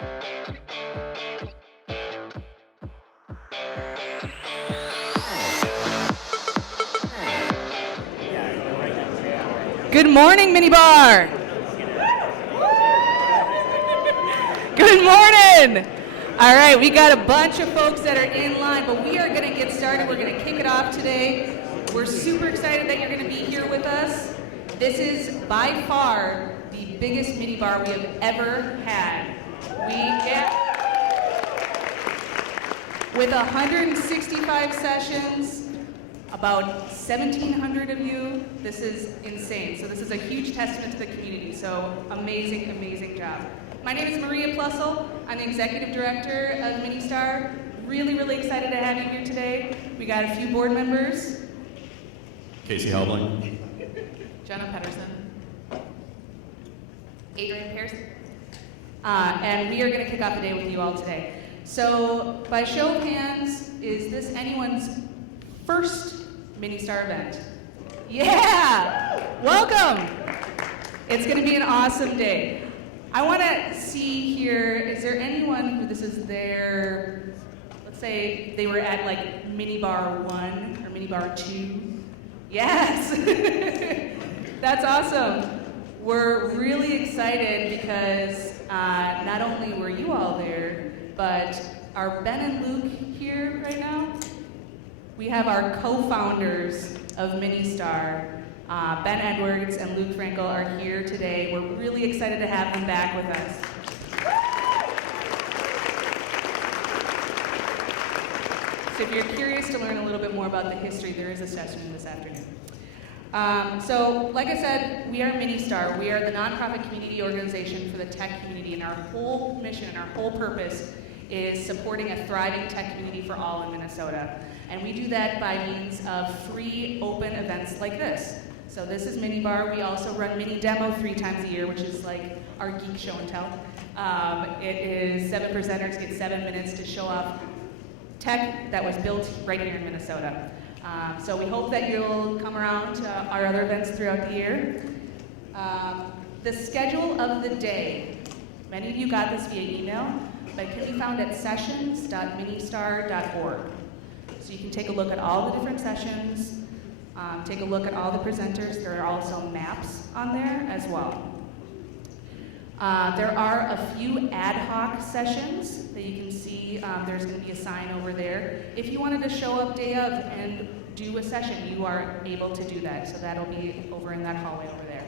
Good morning, MinneBar. Good morning. All right, we got a bunch of folks that are in line, but we are going to get started. We're going to kick it off today. We're super excited that you're going to be here with us. This is by far the biggest MinneBar we have ever had. With 165 sessions, about 1,700 of you, this is insane. So this is a huge testament to the community. So amazing, amazing job. My name is Maria Plussel. I'm the executive director of MinneStar. Really, really excited to have you here today. We got a few board members. Casey Helbling. Jenna Pedersen. Adrian Pierce. And we are going to kick off the day with you all today. So by show of hands, is this anyone's first MinneStar event? Yeah! Welcome! It's going to be an awesome day. I want to see here, is there anyone who this is their, let's say they were at like MinneBar 1 or MinneBar 2? Yes! That's awesome. We're really excited because not only were you all there, but are Ben and Luke here right now? We have our co-founders of MinneStar. Ben Edwards and Luke Frankel are here today. We're really excited to have them back with us. So if you're curious to learn a little bit more about the history, there is a session this afternoon. So like I said, we are MinneStar. We are the nonprofit community organization for the tech community, and our whole mission and our whole purpose is supporting a thriving tech community for all in Minnesota. And we do that by means of free open events like this. So this is MinneBar. We also run Mini Demo 3 times a year, which is like our geek show and tell. It is 7 presenters get 7 minutes to show off tech that was built right here in Minnesota. So we hope that you'll come around to our other events throughout the year. The schedule of the day, many of you got this via email, but it can be found at sessions.minnestar.org. So you can take a look at all the different sessions, take a look at all the presenters. There are also maps on there as well. There are a few ad hoc sessions that you can see. There's going to be a sign over there. If you wanted to show up day of and do a session, you are able to do that. So that'll be over in that hallway over there.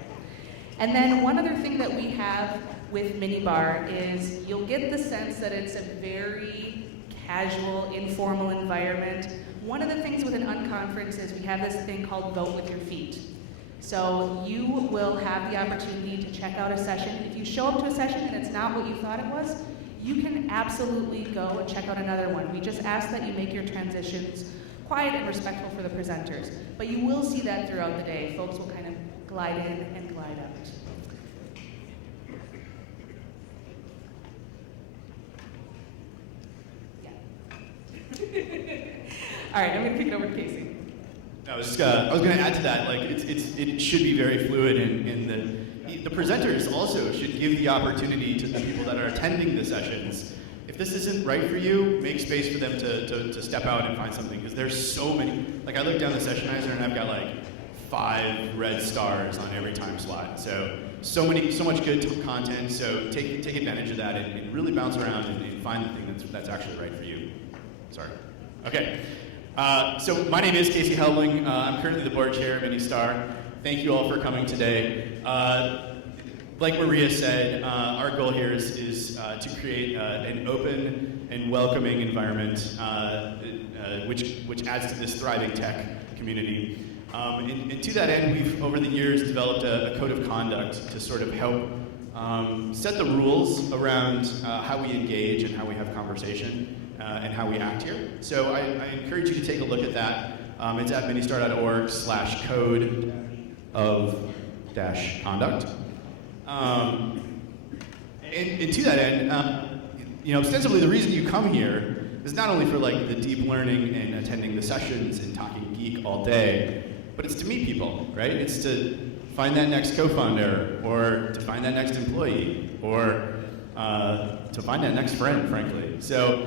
And then one other thing that we have with MinneBar is you'll get the sense that it's a very casual, informal environment. One of the things with an unconference is we have this thing called Vote with Your Feet. So you will have the opportunity to check out a session. If you show up to a session and it's not what you thought it was, you can absolutely go and check out another one. We just ask that you make your transitions quiet and respectful for the presenters. But you will see that throughout the day. Folks will kind of glide in and glide out. All right, I'm going to kick it over to Casey. I was going to add to that. Like, it should be very fluid, and the presenters also should give the opportunity to the people that are attending the sessions. If this isn't right for you, make space for them to step out and find something, because there's so many. Like, I look down the sessionizer and I've got like 5 red stars on every time slot. So much good content. So take advantage of that and really bounce around and find the thing that's actually right for you. Sorry. Okay. So my name is Casey Helbling. I'm currently the board chair of MinneStar. Thank you all for coming today. Like Maria said, our goal here is to create an open and welcoming environment which adds to this thriving tech community. And to that end, we've over the years developed a code of conduct to sort of help set the rules around how we engage and how we have conversation. And how we act here. So I encourage you to take a look at that. It's at minnestar.org/code-of-conduct. And to that end, ostensibly the reason you come here is not only for like the deep learning and attending the sessions and talking geek all day, but it's to meet people, right? It's to find that next co-founder, or to find that next employee, or to find that next friend, frankly. So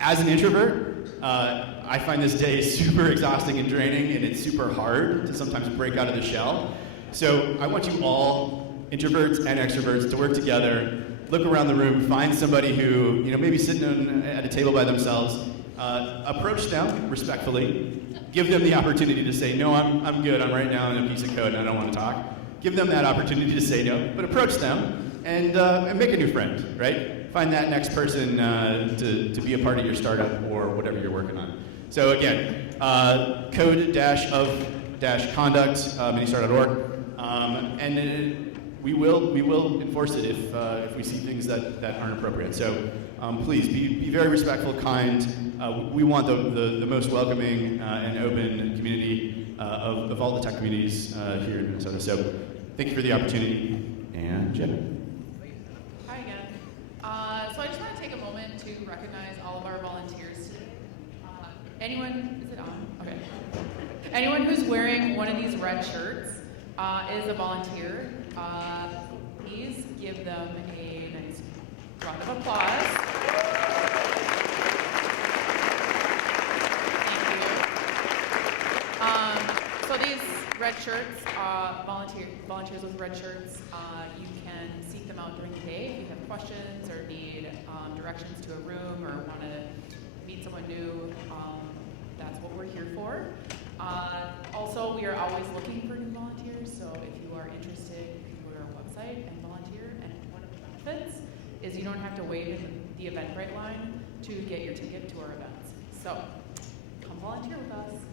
as an introvert, I find this day super exhausting and draining, and it's super hard to sometimes break out of the shell. So I want you all, introverts and extroverts, to work together, look around the room, find somebody who, maybe sitting at a table by themselves, approach them respectfully, give them the opportunity to say, no, I'm good, I'm right now in a piece of code and I don't want to talk. Give them that opportunity to say no, but approach them and make a new friend, right? Find that next person to be a part of your startup or whatever you're working on. So again, code-of-conduct, minnestart.org, and we will enforce it if we see things that aren't appropriate. So please be very respectful, kind. We want the most welcoming and open community of all the tech communities here in Minnesota. So thank you for the opportunity. And Jen. Hi again. So I just want to take a moment to recognize all of our volunteers today. Is it on? Okay. Anyone who's wearing one of these red shirts is a volunteer. Please give them a nice round of applause. Thank you. So these red shirts, volunteers with red shirts, you can seek them out during the day if you have questions or need directions to a room or want to meet someone new. That's what we're here for. Also, we are always looking for new volunteers, so if you are interested, you can go to our website and volunteer. And one of the benefits is you don't have to wait in the Eventbrite line to get your ticket to our events. So come volunteer with us.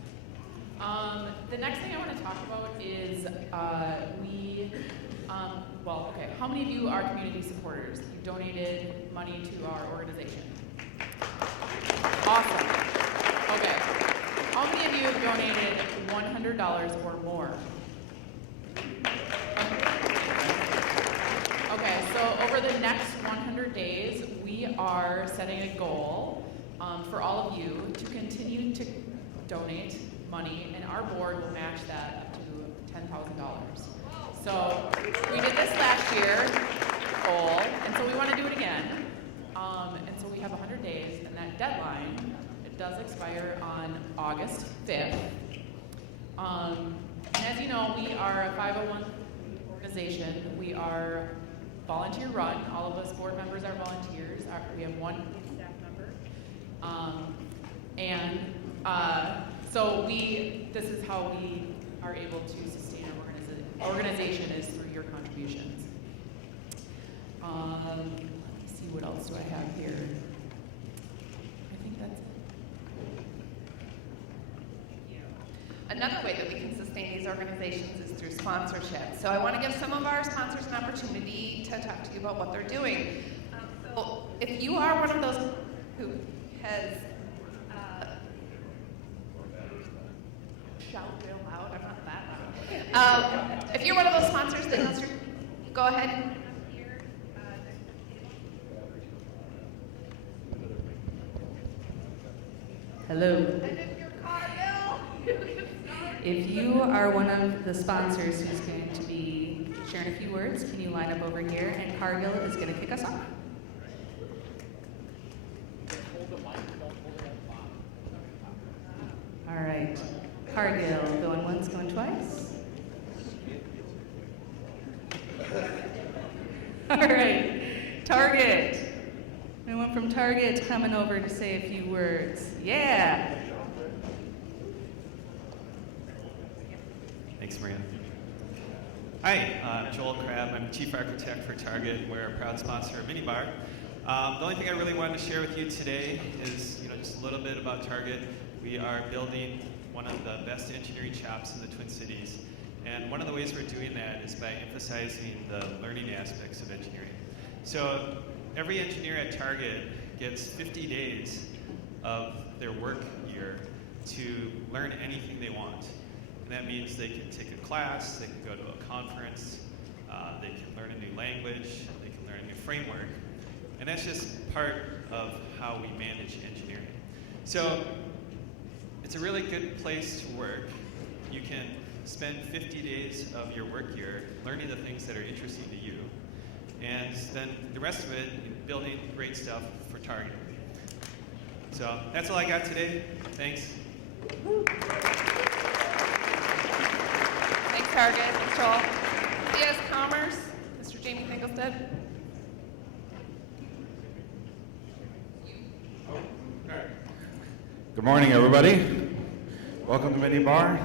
The next thing I want to talk about is how many of you are community supporters? You donated money to our organization. Awesome. Okay. How many of you have donated $100 or more? Okay, so over the next 100 days, we are setting a goal for all of you to continue to donate money, and our board will match that up to $10,000. So we did this last year, goal, and so we want to do it again. And so we have 100 days, and that deadline, it does expire on August 5th. And as you know, we are a 501 organization. We are volunteer run. All of us board members are volunteers. We have one staff member. So this is how we are able to sustain our organization is through your contributions. Let me see, what else do I have here? I think that's it. Another way that we can sustain these organizations is through sponsorship. So I want to give some of our sponsors an opportunity to talk to you about what they're doing. So if you are one of those who has shout real loud, I'm not that loud. If you're one of those sponsors that wants to go ahead. Hello. If you are one of the sponsors who's going to be sharing a few words, can you line up over here? And Cargill is going to kick us off. All right. Cargill, going once, going twice. All right. Target. Anyone from Target coming over to say a few words? Yeah. Thanks, Maria. Hi, I'm Joel Crabb. I'm Chief Architect for Target. We're a proud sponsor of MinneBar. The only thing I really wanted to share with you today is, just a little bit about Target. We are building one of the best engineering shops in the Twin Cities. And one of the ways we're doing that is by emphasizing the learning aspects of engineering. So every engineer at Target gets 50 days of their work year to learn anything they want. And that means they can take a class, they can go to a conference, they can learn a new language, they can learn a new framework. And that's just part of how we manage engineering. So it's a really good place to work. You can spend 50 days of your work year learning the things that are interesting to you. and then the rest of it, building great stuff for Target. So that's all I got today. Thanks. Thanks, Target. Thanks, Joel. CS Commerce, Mr. Jamie Finkelstead. Good morning, everybody. Welcome to MinneBar.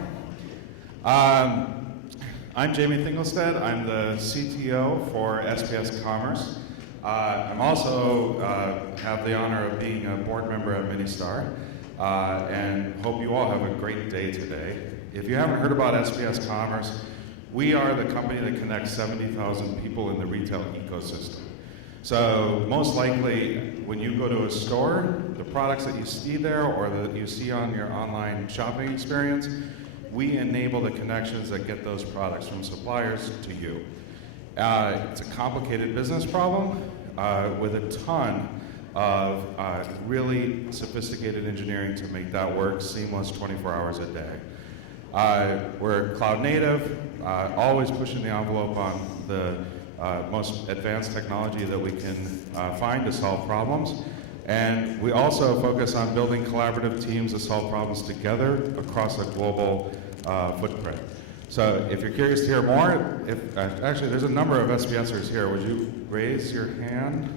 I'm Jamie Finkelstead. I'm the CTO for SPS Commerce. I'm also have the honor of being a board member at MinneStar, and hope you all have a great day today. If you haven't heard about SPS Commerce, we are the company that connects 70,000 people in the retail ecosystem. So most likely, when you go to a store, the products that you see there or that you see on your online shopping experience, we enable the connections that get those products from suppliers to you. It's a complicated business problem with a ton of really sophisticated engineering to make that work seamless 24 hours a day. We're cloud native, always pushing the envelope on the most advanced technology that we can find to solve problems. And we also focus on building collaborative teams to solve problems together across a global footprint. So if you're curious to hear more, actually there's a number of SPSers here. Would you raise your hand?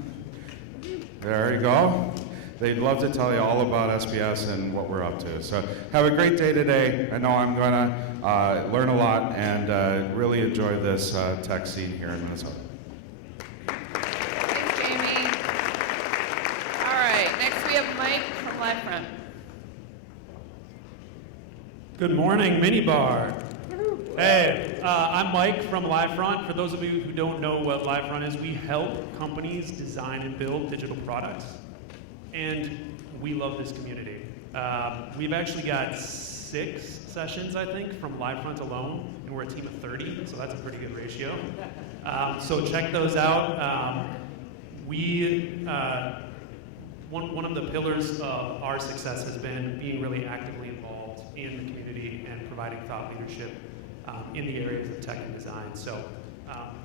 There you go. They'd love to tell you all about SPS and what we're up to. So have a great day today. I know I'm going to learn a lot and really enjoy this tech scene here in Minnesota. Thanks, Jamie. All right, next we have Mike from LiveFront. Good morning, MinneBar. Hey, I'm Mike from LiveFront. For those of you who don't know what LiveFront is, we help companies design and build digital products. And we love this community. We've actually got 6 sessions, I think, from LiveFront alone, and we're a team of 30, so that's a pretty good ratio. So check those out. One of the pillars of our success has been being really actively involved in the community and providing thought leadership in the areas of tech and design. So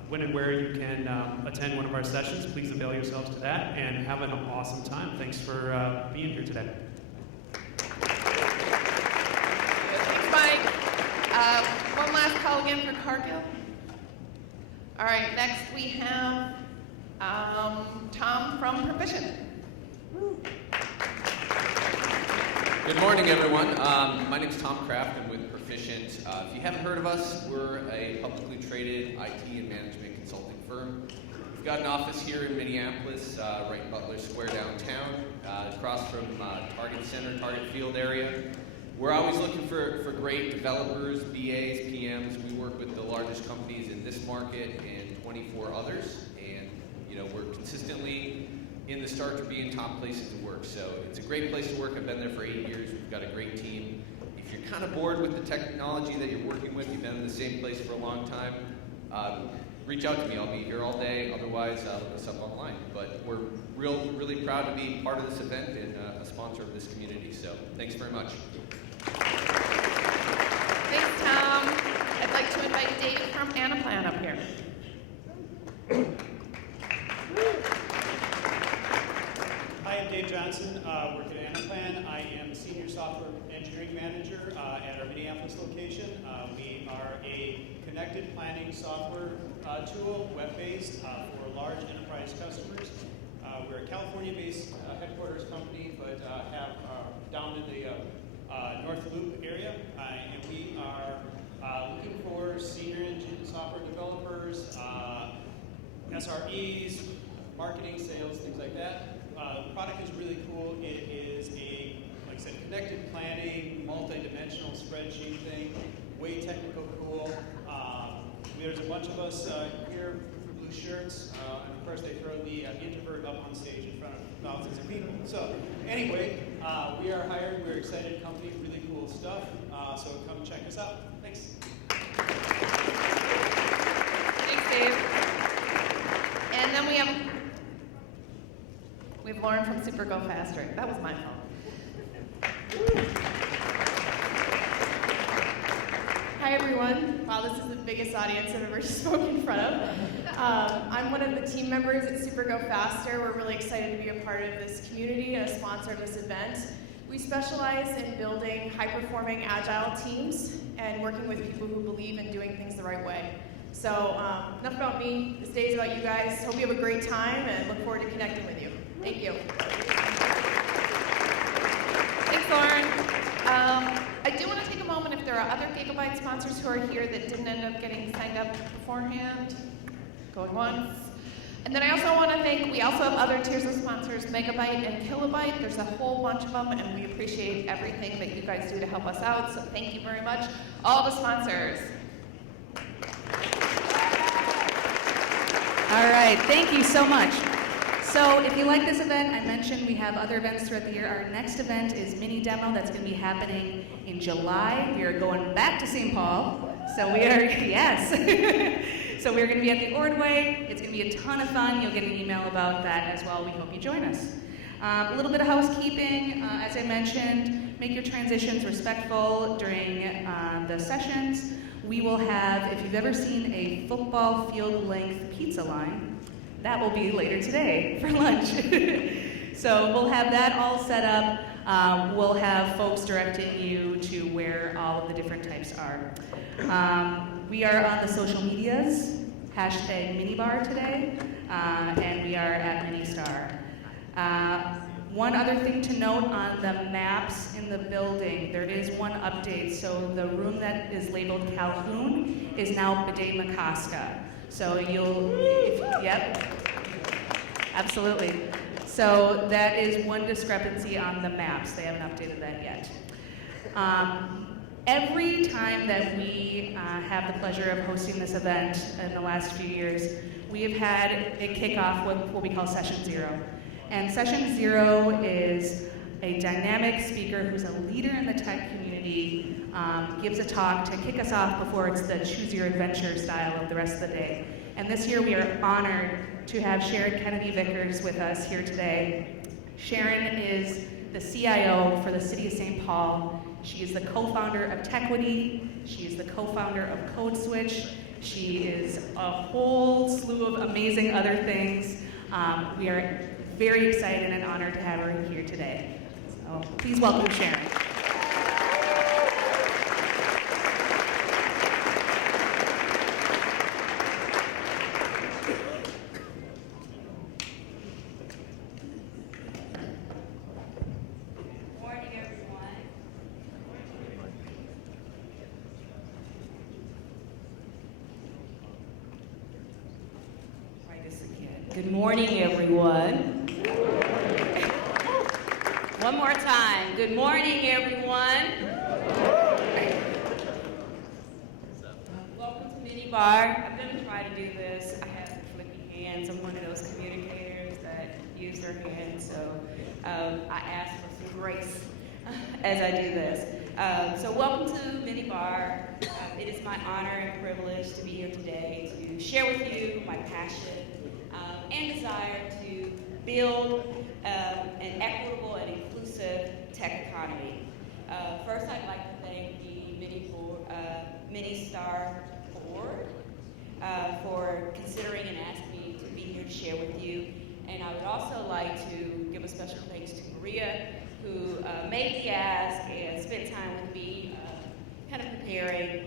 when and where you can attend one of our sessions, please avail yourselves to that and have an awesome time. Thanks for being here today. Thanks, Mike. One last call again for Cargill. All right, next we have Tom from Proficient. Good morning, everyone. My name is Tom Kraft. I'm with Proficient. If you haven't heard of us, we're a publicly traded IT and management consulting firm. We've got an office here in Minneapolis, right in Butler Square downtown, across from Target Center, Target Field area. We're always looking for great developers, BAs, PMs. We work with the largest companies in this market and 24 others, and we're consistently in the start to be in top places to work. So it's a great place to work. I've been there for 8 years. We've got a great team. If you're kind of bored with the technology that you're working with, you've been in the same place for a long time, reach out to me. I'll be here all day. Otherwise, look us up online. But we're really proud to be part of this event and a sponsor of this community. So thanks very much. Thanks, Tom. I'd like to invite Dave from Anaplan up here. Hi, I'm Dave Johnson, work at Anaplan. I am Senior Software Engineering Manager at our Minneapolis location. We are a connected planning software tool, web-based, for large enterprise customers. We're a California-based headquarters company, but have down in the North Loop area, and we are looking for senior software developers, SREs, marketing, sales, things like that. The product is really cool. It is a, like I said, connected planning, multi-dimensional spreadsheet thing, way technical cool. There's a bunch of us here for blue shirts, and of course they throw the introvert up on stage in front of thousands of people. So anyway, we are hired. We're an excited company, really cool stuff. So come check us out. Thanks. Thanks, Dave. And then we have Lauren from Super Go Faster. That was my fault. Hi everyone. Wow, this is the biggest audience I've ever spoken in front of. I'm one of the team members at Super Go Faster. We're really excited to be a part of this community and a sponsor of this event. We specialize in building high-performing agile teams and working with people who believe in doing things the right way. So enough about me. This day is about you guys. Hope you have a great time and look forward to connecting with you. Thank you. Thanks, Lauren. I do want to take a moment if there are other Gigabyte sponsors who are here that didn't end up getting signed up beforehand. Going once. And then I also want to thank, we also have other tiers of sponsors, Megabyte and Kilobyte. There's a whole bunch of them, and we appreciate everything that you guys do to help us out. So thank you very much, all the sponsors. All right, thank you so much. So if you like this event, I mentioned we have other events throughout the year. Our next event is Mini Demo. That's going to be happening in July. We are going back to St. Paul. So we are, yes. So we're going to be at the Ordway. It's going to be a ton of fun. You'll get an email about that as well. We hope you join us. A little bit of housekeeping. As I mentioned, make your transitions respectful during the sessions. We will have, if you've ever seen a football field length pizza line, that will be later today for lunch. So we'll have that all set up. We'll have folks directing you to where all of the different types are. We are on the social medias, hashtag MinneBar today, and we are at MinneStar. One other thing to note on the maps in the building, there is one update. So the room that is labeled Calhoun is now Bidet-McCoska. So yep, absolutely. So that is one discrepancy on the maps. They haven't updated that yet. Every time that we have the pleasure of hosting this event in the last few years, we have had it kick off with what we call Session Zero. And Session Zero is a dynamic speaker who's a leader in the tech community, gives a talk to kick us off before it's the choose your adventure style of the rest of the day. And this year we are honored to have Sharon Kennedy Vickers with us here today. Sharon is the CIO for the City of St. Paul. She is the co-founder of Techquity. She is the co-founder of CodeSwitch. She is a whole slew of amazing other things. We are very excited and honored to have her here today. So please welcome Sharon. Good morning, everyone. One more time. Good morning, everyone. Welcome to MinneBar. I'm going to try to do this. I have flippy hands. I'm one of those communicators that use their hands, so I ask for some grace as I do this. So welcome to MinneBar. It is my honor and privilege to be here today to share with you my passion and desire to build an equitable and inclusive tech economy. First, I'd like to thank the MinneStar board for considering and asking me to be here to share with you. And I would also like to give a special thanks to Maria, who made the ask and spent time with me kind of preparing,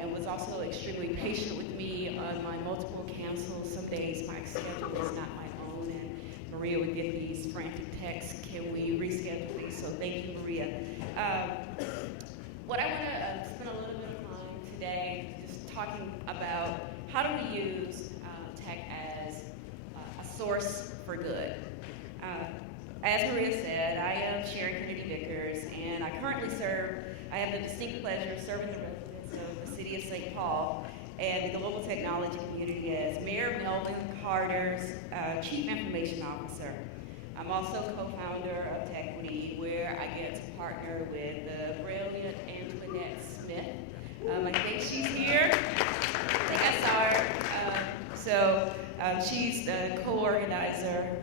and was also extremely patient with me on my multiple cancels. Some days my schedule is not my own, and Maria would get these frantic texts, can we reschedule these? So thank you, Maria. What I want to spend a little bit of time today just talking about how do we use tech as a source for good. As Maria said, I am Sharon Kennedy Vickers, and I currently I have the distinct pleasure of serving the residents of the City of St. Paul and the global technology community as Mayor Melvin Carter's Chief Information Officer. I'm also co-founder of Techquity, where I get to partner with the brilliant Antoinette Smith. I think she's here. I think I saw her. She's the co-organizer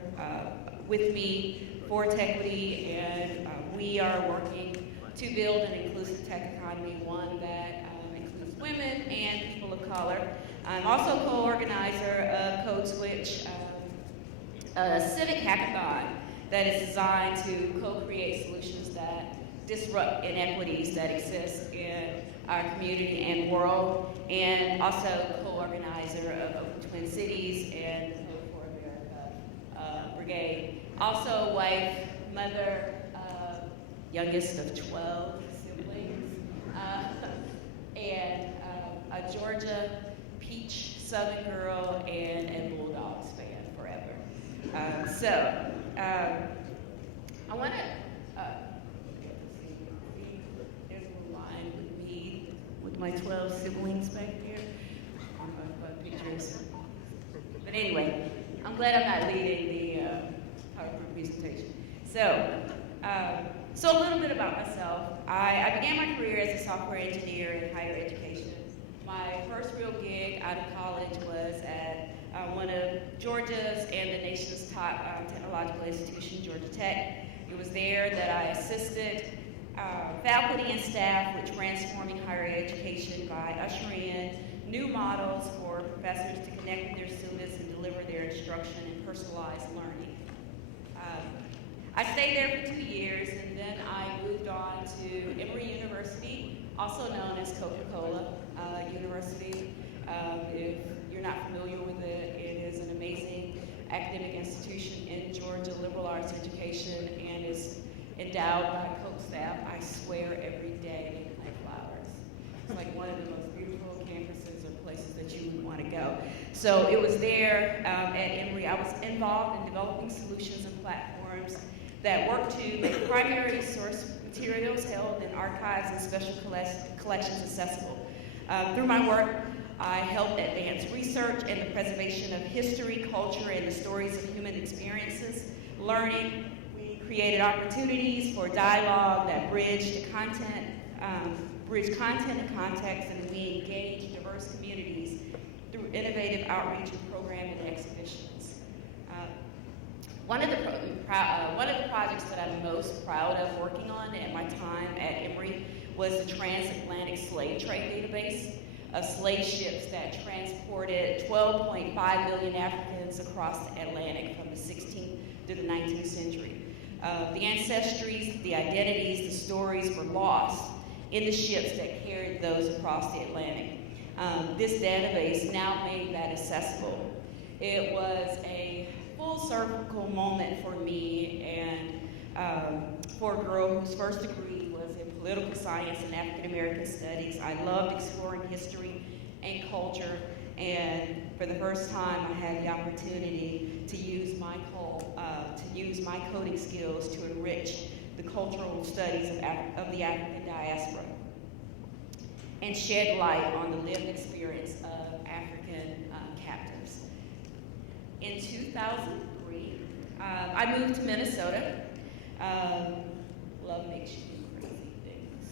with me for Techquity, and we are working to build an inclusive tech economy, one that includes women and people of color. I'm also co-organizer of Code Switch, a civic hackathon that is designed to co-create solutions that disrupt inequities that exist in our community and world, and also co-organizer of Open Twin Cities and the Code for America Brigade. Also wife, mother, youngest of 12 siblings, and a Georgia Peach Southern girl and a Bulldogs fan forever. I want to, there's a line with me, with my 12 siblings back there on my pictures. But anyway, I'm glad I'm not leading the PowerPoint presentation. So a little bit about myself. I began my career as a software engineer in higher education. My first real gig out of college was at one of Georgia's and the nation's top technological institution, Georgia Tech. It was there that I assisted faculty and staff with transforming higher education by ushering in new models for professors to connect with their students and deliver their instruction and personalized learning. I stayed there for 2 years, and then I moved on to Emory University, also known as Coca-Cola University. If you're not familiar with it, it is an amazing academic institution in Georgia, liberal arts education, and is endowed by Coke staff. I swear every day they plant flowers. It's like one of the most beautiful campuses or places that you would want to go. So it was there at Emory. I was involved in developing solutions and platforms that work to make primary source materials held in archives and special collections accessible. Through my work, I helped advance research and the preservation of history, culture, and the stories of human experiences, learning. We created opportunities for dialogue that bridged content and context, and we engaged diverse communities through innovative outreach and program and exhibitions. One of the projects that I'm most proud of working on at my time at Emory was the transatlantic slave trade database of slave ships that transported 12.5 million Africans across the Atlantic from the 16th to the 19th century. The ancestries, the identities, the stories were lost in the ships that carried those across the Atlantic. This database now made that accessible. It was a full circle moment for me and for a girl whose first degree was in political science and African American studies. I loved exploring history and culture, and for the first time I had the opportunity to use my coding skills to enrich the cultural studies of the African diaspora and shed light on the lived experience of African captives. In 2003, I moved to Minnesota. Love makes you do crazy things.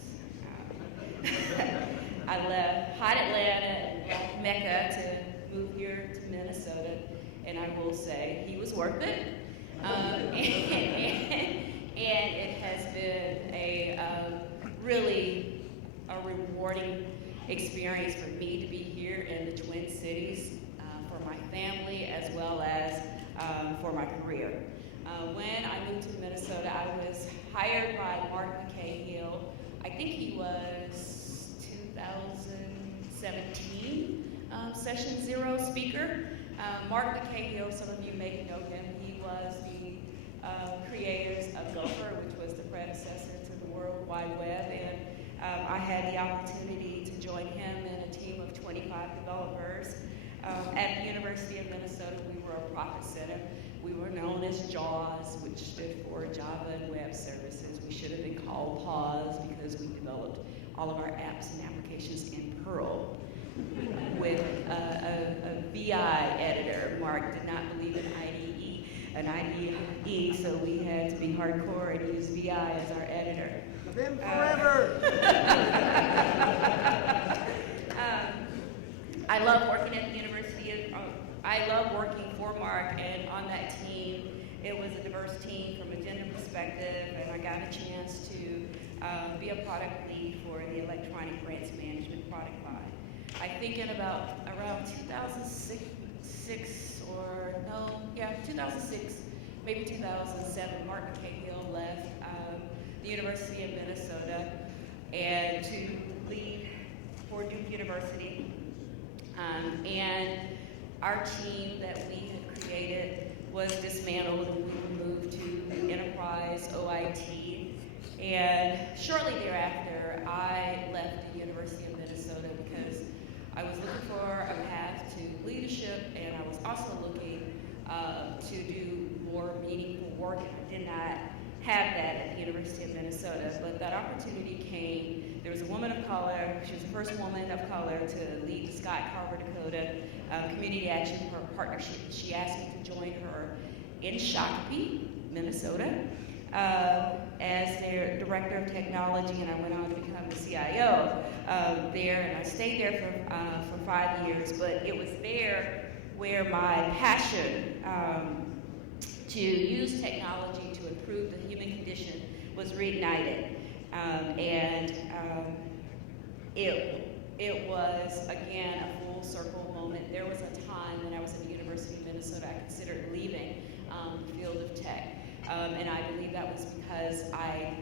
I left hot Atlanta and left Mecca to move here to Minnesota, and I will say he was worth it. And it has been a really a rewarding experience for me to be here in the Twin Cities for my family as well as for my career. When I moved to Minnesota, I was hired by Mark McCahill. I think he was 2017 Session Zero speaker. Mark McCahill, some of you may know him, he was the creators of Gopher, which was the predecessor to the World Wide Web, and I had the opportunity to join him and a team of 25 developers. At the University of Minnesota, we were a profit center. We were known as JAWS, which stood for Java and Web Services. We should have been called PAWS because we developed all of our apps and applications in Perl with a VI editor. Mark did not believe in IDE, so we had to be hardcore and use VI as our editor. Then forever! I love working at the University I love working for Mark, and on that team, it was a diverse team from a gender perspective, and I got a chance to be a product lead for the electronic grants management product line. I think in around 2006, maybe 2007, Martin Cahill left the University of Minnesota and to lead for Duke University. And our team that we had created was dismantled and we were moved to Enterprise OIT. And shortly thereafter, I left the University of Minnesota because I was looking for a path to leadership and I was also looking to do more meaningful work. I did not have that at the University of Minnesota, but that opportunity came. There was a woman of color, she was the first woman of color to lead the Scott Carver Dakota Community Action Partnership. She asked me to join her in Shakopee, Minnesota, as their director of technology, and I went on to become the CIO there, and I stayed there for 5 years, but it was there where my passion to use technology to improve the human condition was reignited. It was, again, a full circle moment. There was a time when I was at the University of Minnesota, I considered leaving the field of tech. And I believe that was because I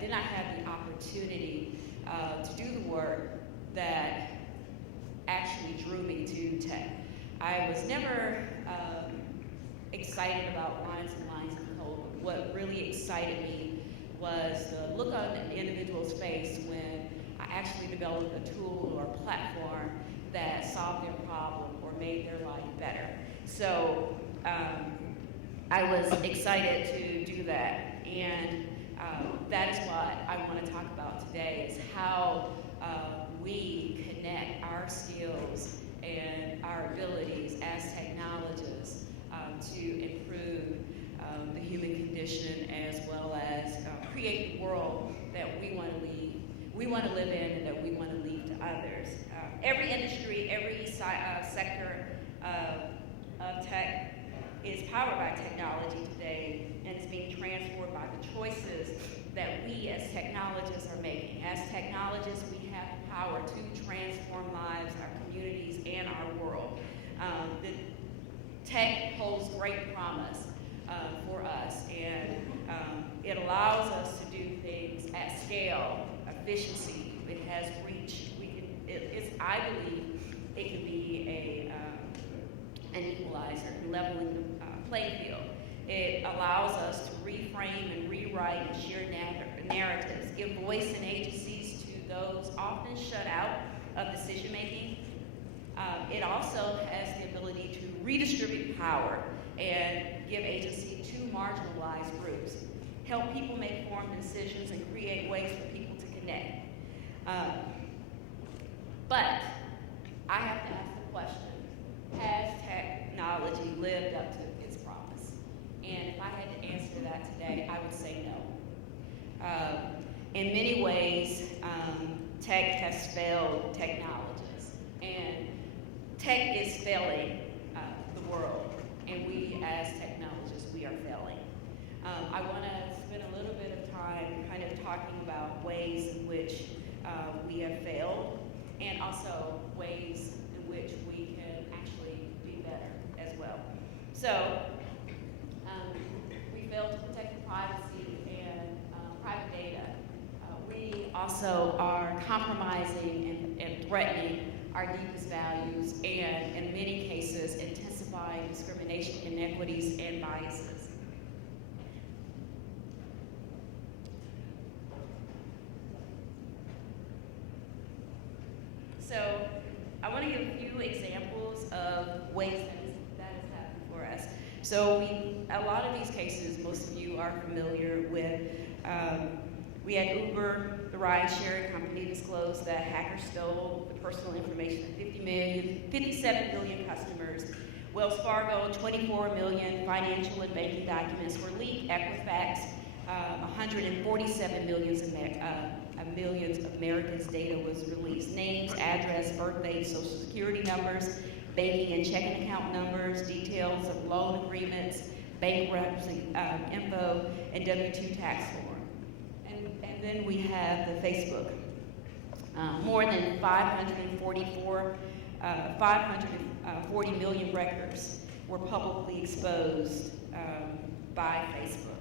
did not have the opportunity to do the work that actually drew me to tech. I was never excited about lines and lines of code. What really excited me was the look on an individual's face when I actually developed a tool or a platform that solved their problem or made their life better. So I was excited to do that, and that is what I want to talk about today, is how we connect our skills and our abilities as technologists to improve the human condition, as well as create the world that we want to live in and that we want to leave to others. Every industry, every sector of tech is powered by technology today, and it's being transformed by the choices that we as technologists are making. As technologists, we have the power to transform lives, our communities, and our world. The tech holds great promise for us, and it allows us to do things at scale, efficiency. It has reach. I believe it can be an equalizer, leveling the playing field. It allows us to reframe and rewrite and share narratives, give voice and agencies to those often shut out of decision making. It also has the ability to redistribute power and give agency to marginalized groups, help people make informed decisions, and create ways for people to connect. But I have to ask the question, has technology lived up to its promise? And if I had to answer that today, I would say no. In many ways, tech has failed technologists, and tech is failing the world, and we as technologists, we are failing. I want to spend a little bit of time kind of talking about ways in which we have failed, and also ways in which we can actually be better as well. So, we failed to protect privacy and private data. We also are compromising and threatening our deepest values, and in many cases, intensifying discrimination, inequities, and biases. So I want to give a few examples of ways that has happened for us. So a lot of these cases, most of you are familiar with. We had Uber, the ride-sharing company, disclosed that hackers stole the personal information of 57 million customers. Wells Fargo, 24 million financial and banking documents were leaked. Equifax, 147 millions of Americans' data was released. Names, address, birth dates, social security numbers, banking and checking account numbers, details of loan agreements, bankruptcy info, and W-2 tax form. And then we have the Facebook More than 540 million records were publicly exposed by Facebook.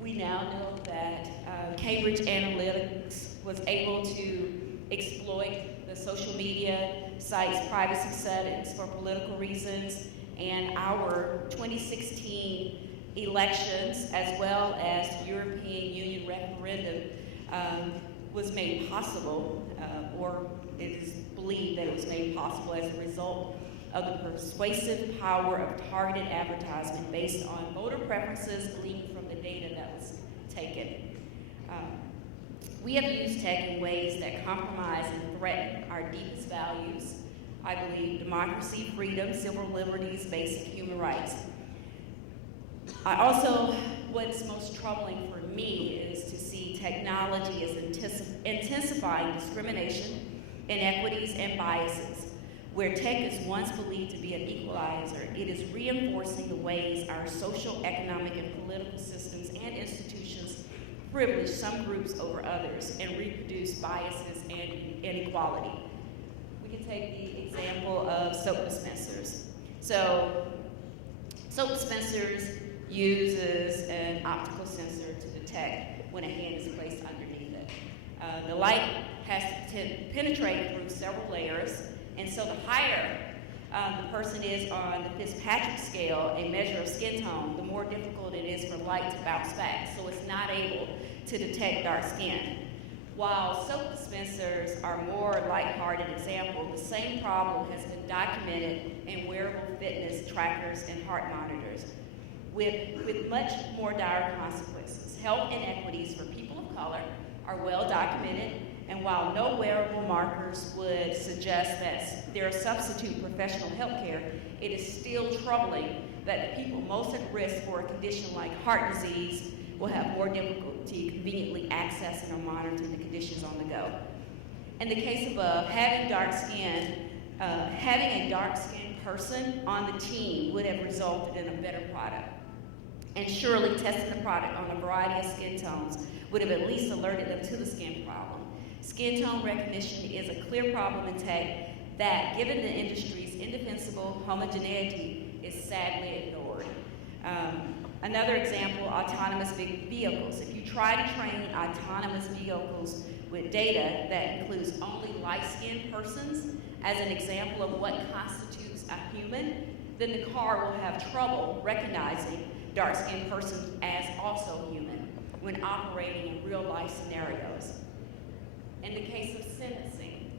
We now know that Cambridge Analytics was able to exploit the social media sites' privacy settings for political reasons, and our 2016 elections, as well as the European Union referendum, was made possible, or it is believed that it was made possible as a result of the persuasive power of targeted advertisement based on voter preferences gleaned from the data that was taken. We have used tech in ways that compromise and threaten our deepest values. I believe democracy, freedom, civil liberties, basic human rights. What's most troubling for me is to see technology as intensifying discrimination, inequities, and biases. Where tech is once believed to be an equalizer, it is reinforcing the ways our social, economic, and political systems and institutions privilege some groups over others and reproduce biases and inequality. We can take the example of soap dispensers. So, soap dispensers uses an optical sensor to detect when a hand is placed underneath it. The light has to penetrate through several layers, and so the higher the person is on the Fitzpatrick scale, a measure of skin tone, the more difficult it is for light to bounce back, so it's not able to detect dark skin. While soap dispensers are more lighthearted example, the same problem has been documented in wearable fitness trackers and heart monitors, with much more dire consequences. Health inequities for people of color are well documented, and while no wearable markers would suggest that they're a substitute professional health care, it is still troubling that the people most at risk for a condition like heart disease will have more difficulty conveniently accessing or monitoring the conditions on the go. In the case above, having a dark-skinned person on the team would have resulted in a better product. And surely testing the product on a variety of skin tones would have at least alerted them to the skin problem. Skin tone recognition is a clear problem in tech that, given the industry's indefensible homogeneity, is sadly ignored. Another example, autonomous vehicles. If you try to train autonomous vehicles with data that includes only light-skinned persons as an example of what constitutes a human, then the car will have trouble recognizing dark-skinned persons as also human when operating in real-life scenarios. In the case of sentencing,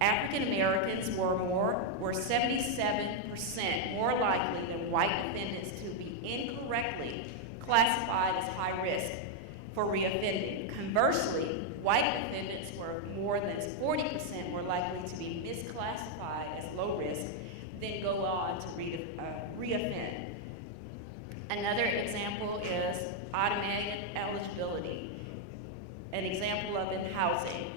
African Americans were 77% more likely than white defendants to be incorrectly classified as high risk for reoffending. Conversely, white defendants were more than 40% more likely to be misclassified as low risk, then go on to reoffend. Another example is automatic eligibility, an example of in housing.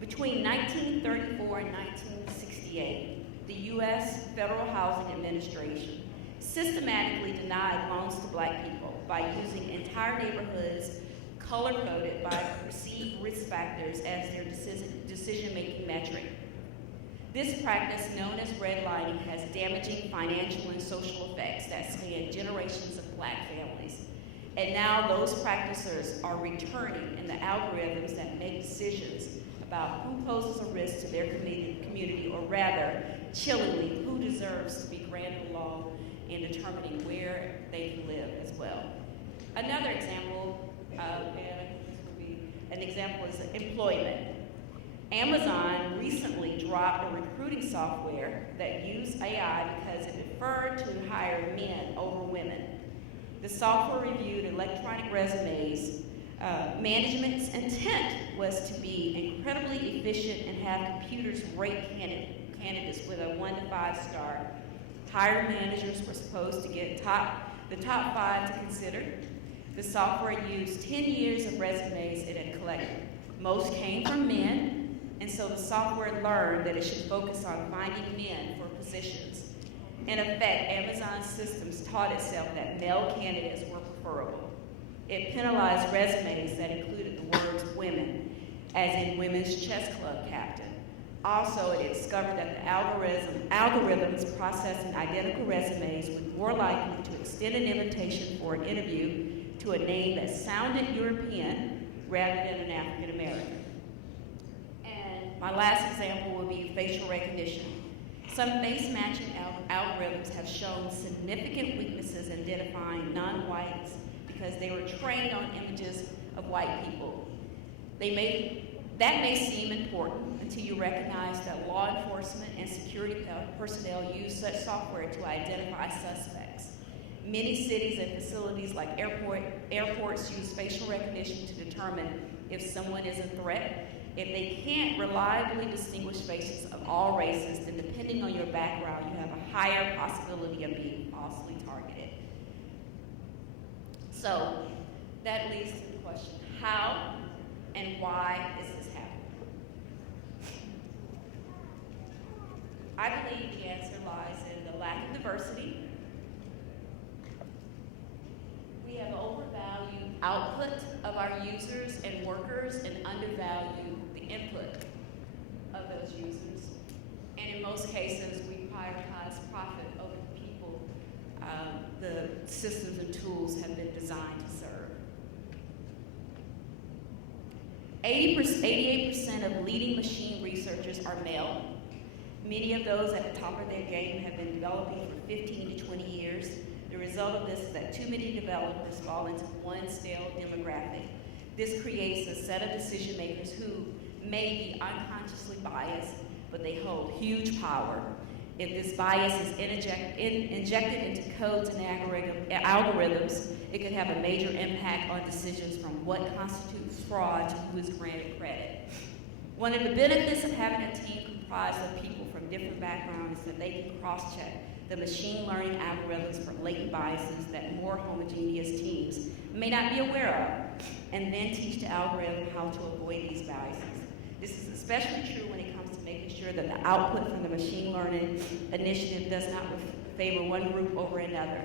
Between 1934 and 1968, the U.S. Federal Housing Administration systematically denied loans to black people by using entire neighborhoods color-coded by perceived risk factors as their decision-making metric. This practice, known as redlining, has damaging financial and social effects that span generations of black families. And now those practitioners are returning in the algorithms that make decisions about who poses a risk to their community, or rather, chillingly, who deserves to be granted a loan in determining where they can live as well. Another example, and I think this would be an example, is employment. Amazon recently dropped a recruiting software that used AI because it preferred to hire men over women. The software reviewed electronic resumes. Management's intent was to be incredibly efficient and have computers rate candidates with a 1 to 5 star. Hired managers were supposed to get the top 5 to consider. The software used 10 years of resumes it had collected. Most came from men, and so the software learned that it should focus on finding men for positions. In effect, Amazon's systems taught itself that male candidates were preferable. It penalized resumes that included the words women, as in women's chess club captain. Also, it discovered that the algorithms processing identical resumes were more likely to extend an invitation for an interview to a name that sounded European rather than an African American. And my last example would be facial recognition. Some face matching algorithms have shown significant weaknesses in identifying non-whites because they were trained on images of white people. That may seem important until you recognize that law enforcement and security personnel use such software to identify suspects. Many cities and facilities like airports use facial recognition to determine if someone is a threat. If they can't reliably distinguish faces of all races, then depending on your background, you have a higher possibility of being falsely targeted. So that leads to the question, how and why is this happening? I believe the answer lies in the lack of diversity. We have overvalued output of our users and workers and undervalued the input of those users. And in most cases, we prioritize profit over the people the systems and tools have been designed to serve. 88% of leading machine researchers are male. Many of those at the top of their game have been developing for 15 to 20 years. The result of this is that too many developers fall into one stale demographic. This creates a set of decision makers who may be unconsciously biased, but they hold huge power. If this bias is injected into codes and algorithms, it could have a major impact on decisions from what constitutes fraud to who is granted credit. One of the benefits of having a team comprised of people from different backgrounds is that they can cross-check the machine learning algorithms for latent biases that more homogeneous teams may not be aware of, and then teach the algorithm how to avoid these biases. This is especially true when it comes to making sure that the output from the machine learning initiative does not favor one group over another.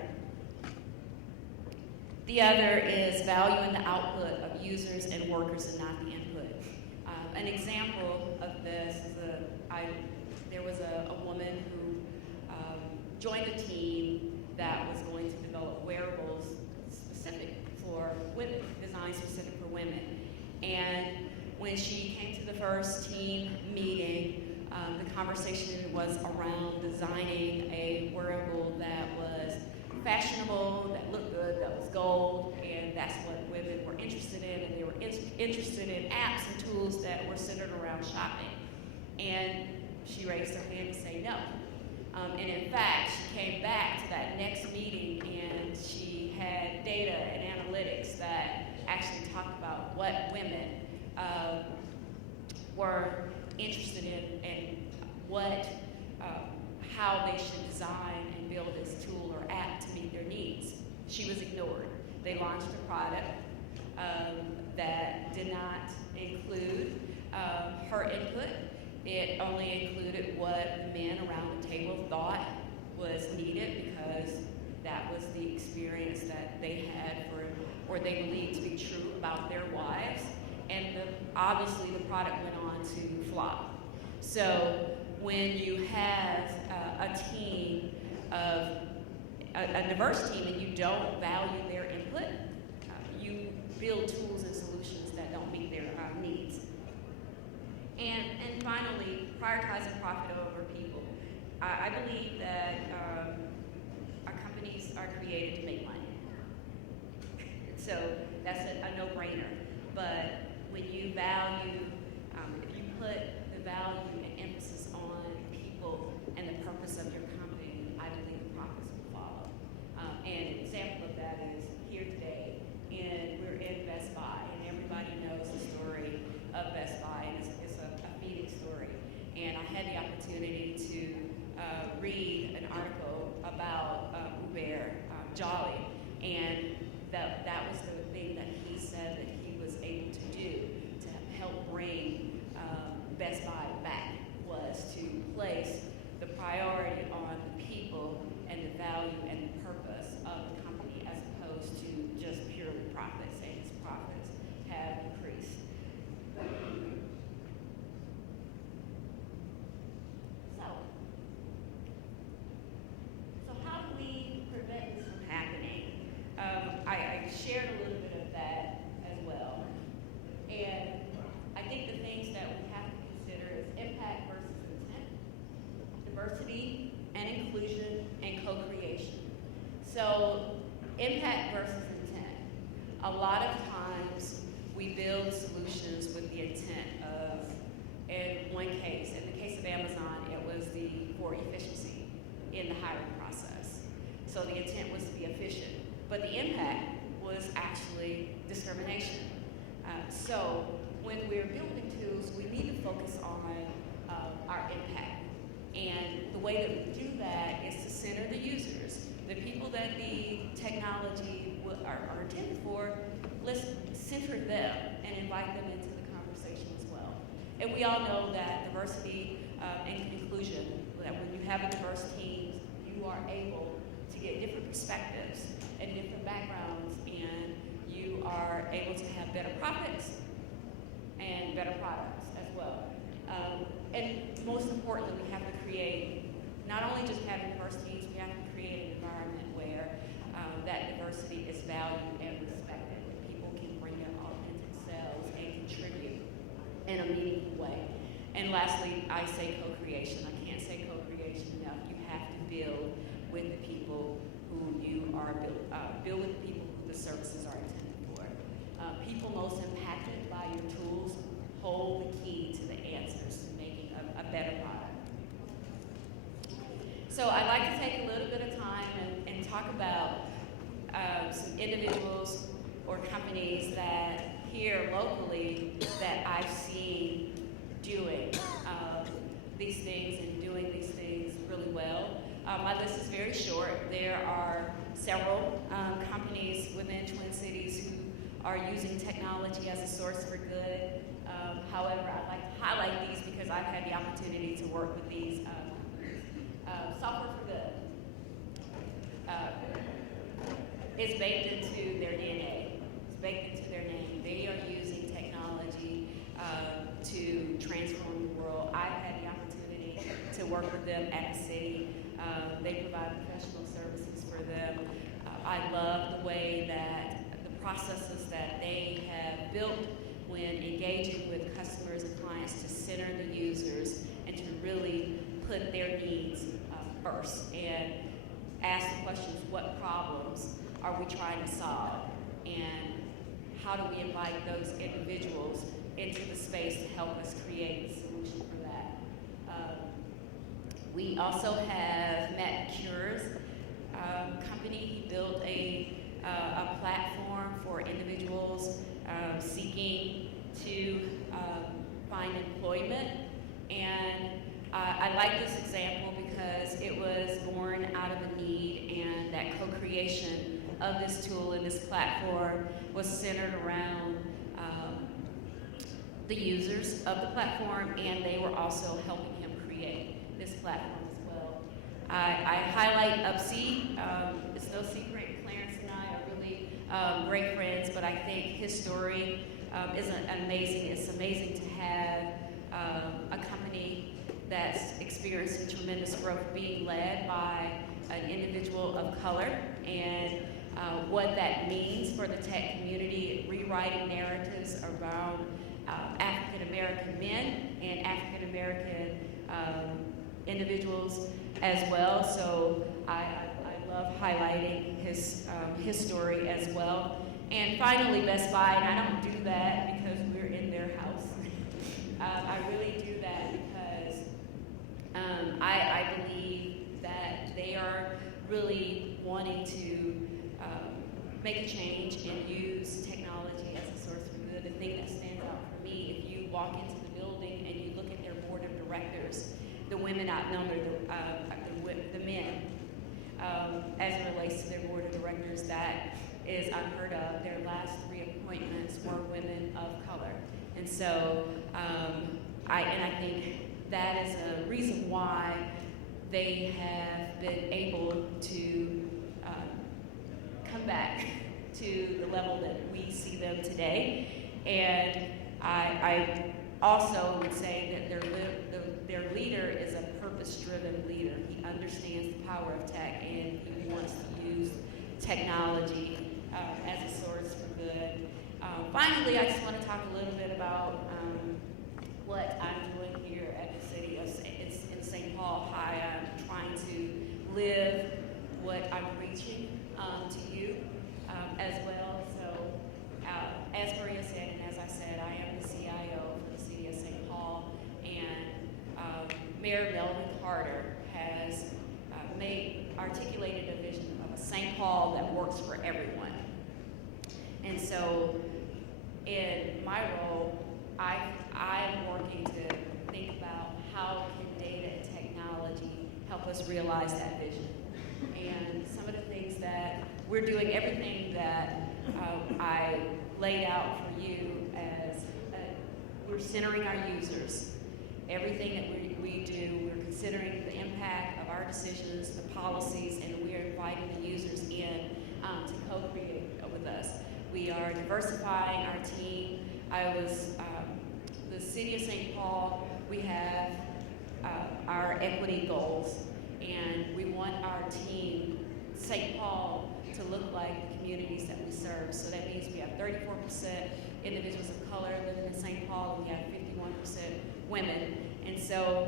The other is valuing the output of users and workers and not the input. An example of this is there was a woman who joined a team that was going to develop wearables specific for women, designed specific for women. And when she came to the first team meeting, the conversation was around designing a wearable that was fashionable, that looked good, that was gold, and that's what women were interested in, and they were interested in apps and tools that were centered around shopping. And she raised her hand to say no. And in fact, she came back to that next meeting and she had data and analytics that actually talked about what women were interested in and how they should design and build this tool or app to meet their needs. She was ignored. They launched a product that did not include her input. It only included what the men around the table thought was needed because that was the experience that they had or they believed to be true about their wives. And obviously the product went on to flop. So when you have a team of a diverse team and you don't value their input, you build tools and solutions that don't meet their needs. And finally, prioritizing profit over people. I believe that our companies are created to make money. So that's a no-brainer. But when you value, if you put the value and emphasis on people and the purpose of your company, I believe the profits will follow. And an example of that is here today, we're in Best Buy, and everybody knows the story of Best Buy, and it's a feeding story. And I had the opportunity to read an article about Hubert Jolly, and that was the thing that he said that he was able to do to help bring Best Buy back, was to place the priority times we build solutions with the intent of, in one case, in the case of Amazon, it was for efficiency in the hiring process. So the intent was to be efficient, but the impact was actually discrimination. So when we're building tools, we need to focus on our impact. And the way that we do that is to center the users, the people that the technology are intended for. Let's center them and invite them into the conversation as well. And we all know that diversity and inclusion, that when you have a diverse team, you are able to get different perspectives and different backgrounds, and you are able to have better profits and better products as well. And most importantly, we have to create, not only just having diverse teams, we have to create an environment where that diversity is valued and respected, where people can bring their authentic selves and contribute in a meaningful way. And lastly, I say co-creation. I can't say co-creation enough. You have to build with the people who you are build with the people who the services are intended for. People most impacted by your tools hold the key to the answers to making a better product. So I'd like to take a little bit of time and talk about some individuals or companies that here locally that I've seen doing these things and doing these things really well. My list is very short. There are several companies within Twin Cities who are using technology as a source for good. However, I'd like to highlight these because I've had the opportunity to work with these Software for Good. It's baked into their DNA. It's baked into their name. They are using technology to transform the world. I've had the opportunity to work with them at the city. They provide professional services for them. I love the way that the processes that they have built when engaging with customers and clients to center the users and to really put their needs first and ask the questions, what problems are we trying to solve? And how do we invite those individuals into the space to help us create a solution for that? We also have Matt Cure's company. He built a platform for individuals seeking to find employment. And I like this example because it was born out of a need, and that co-creation of this tool and this platform was centered around the users of the platform, and they were also helping him create this platform as well. I highlight Upsea. It's no secret, Clarence and I are really great friends, but I think his story is amazing. It's amazing to have a company that's experiencing tremendous growth being led by an individual of color, and what that means for the tech community, rewriting narratives around African American men and African American individuals as well. So I love highlighting his story as well. And finally, Best Buy, and I don't do that because we're in their house. I really do that because I believe that they are really wanting to make a change and use technology as a source for good. The thing that stands out for me, if you walk into the building and you look at their board of directors, the women outnumber the men as it relates to their board of directors. That is unheard of. Their last 3 appointments were women of color. And so I think that is a reason why they have been able to come back to the level that we see them today. And I also would say that their leader is a purpose-driven leader. He understands the power of tech, and he wants to use technology as a source for good. Finally, I just want to talk a little bit about what I'm doing here at the city of in St. Paul High. I'm trying to live what I'm preaching to you as well. So Mayor Melvin Carter has articulated a vision of a St. Paul that works for everyone. And so in my role, I'm working to think about how can data and technology help us realize that vision. And some of the things that we're doing, everything that I laid out for you as we're centering our users. Everything that we do, we're considering the impact of our decisions, the policies, and we are inviting the users in to co-create with us. We are diversifying our team. The City of St. Paul, we have our equity goals, and we want our team, St. Paul, to look like the communities that we serve. So that means we have 34% individuals of color living in St. Paul, and we have 51% women. And so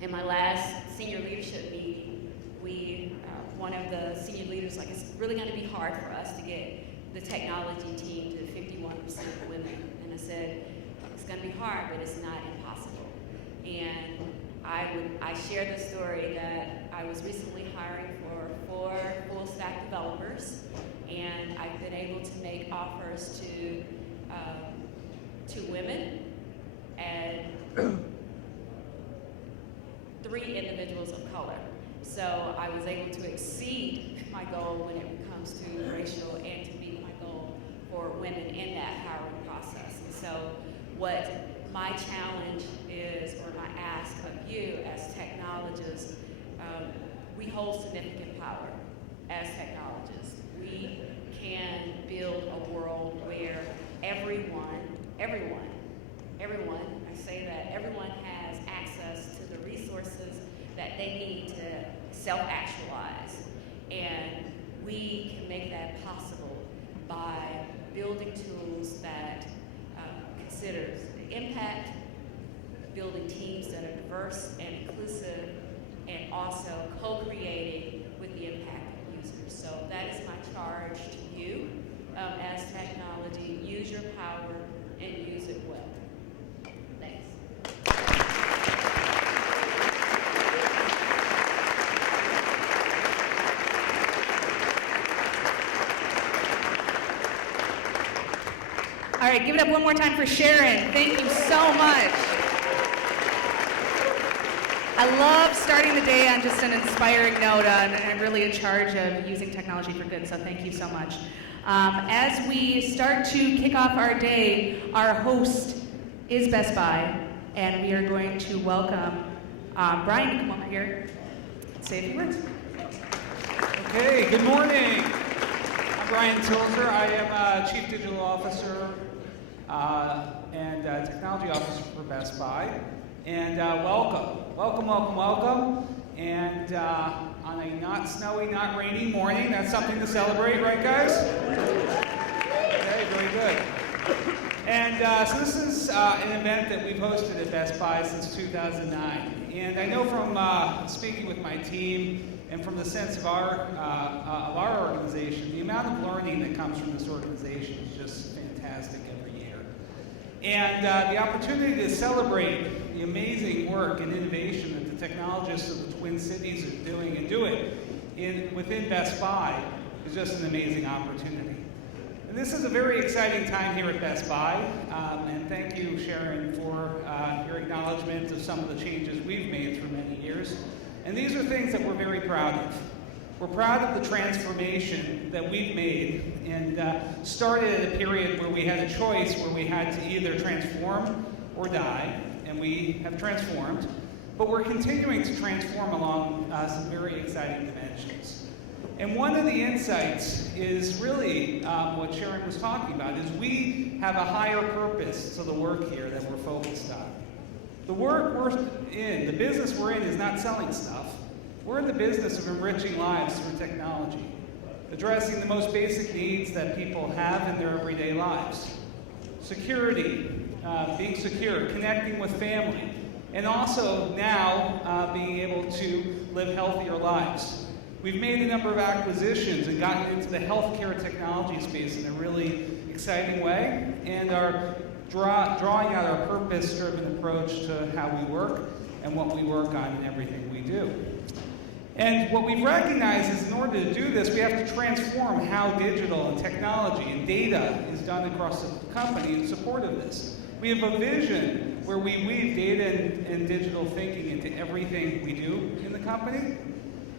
in my last senior leadership meeting, one of the senior leaders, like, it's really going to be hard for us to get the technology team to 51% women. And I said, it's going to be hard, but it's not impossible. And I shared the story that I was recently hiring for 4 full-stack developers, and I've been able to make offers to women and 3 individuals of color. So I was able to exceed my goal when it comes to racial and to meet my goal for women in that hiring process. And so what my challenge is, or my ask of you as technologists, we hold significant power as technologists. We can build a world where everyone, I say that everyone has access to the resources that they need to self-actualize. And we can make that possible by building tools that considers the impact, building teams that are diverse and inclusive, and also co-creating with the impact of users. So that is my charge to you as technology. Use your power and use it well. Thanks. All right, give it up one more time for Sharon. Thank you so much. I love starting the day on just an inspiring note, and I'm really in charge of using technology for good, so thank you so much. As we start to kick off our day, our host is Best Buy, and we are going to welcome Brian to come over here and say a few words. Okay, good morning. I'm Brian Tilzer. I am Chief Digital Officer and Technology Officer for Best Buy. And welcome. And on a not snowy, not rainy morning, that's something to celebrate, right, guys? Okay, very good. And so this is an event that we've hosted at Best Buy since 2009. And I know from speaking with my team and from the sense of our organization, the amount of learning that comes from this organization is just fantastic every year. And the opportunity to celebrate the amazing work and innovation that the technologists of the Twin Cities are doing and do it within Best Buy is just an amazing opportunity. And this is a very exciting time here at Best Buy, and thank you, Sharon, for your acknowledgement of some of the changes we've made through many years. And these are things that we're very proud of. We're proud of the transformation that we've made and started at a period where we had a choice where we had to either transform or die, and we have transformed, but we're continuing to transform along some very exciting dimensions. And one of the insights is really what Sharon was talking about, is we have a higher purpose to the work here that we're focused on. The work we're in, the business we're in, is not selling stuff. We're in the business of enriching lives through technology, addressing the most basic needs that people have in their everyday lives. Security, being secure, connecting with family, and also now being able to live healthier lives. We've made a number of acquisitions and gotten into the healthcare technology space in a really exciting way, and are drawing out our purpose-driven approach to how we work. and what we work on and everything we do. And what we've recognized is in order to do this, we have to transform how digital and technology and data is done across the company in support of this. We have a vision where we weave data and digital thinking into everything we do in the company.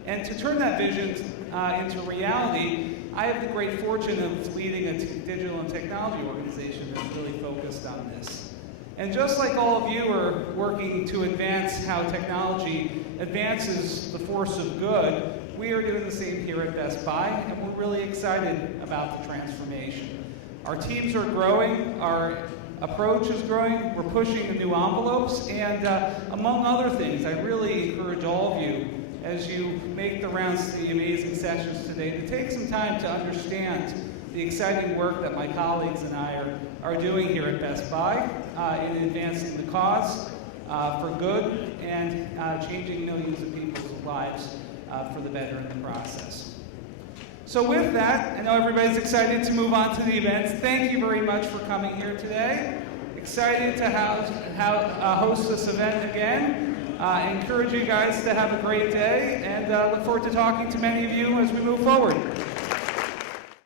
And to turn that vision into reality, I have the great fortune of leading a digital and technology organization that's really focused on this. And just like all of you are working to advance how technology advances the force of good, we are doing the same here at Best Buy, and we're really excited about the transformation. Our teams are growing, our approach is growing, we're pushing the new envelopes, and among other things, I really encourage all of you, as you make the rounds to the amazing sessions today, to take some time to understand the exciting work that my colleagues and I are doing here at Best Buy in advancing the cause for good and changing millions of people's lives for the better in the process. So with that, I know everybody's excited to move on to the events. Thank you very much for coming here today. Excited to host this event again. Encourage you guys to have a great day, and look forward to talking to many of you as we move forward.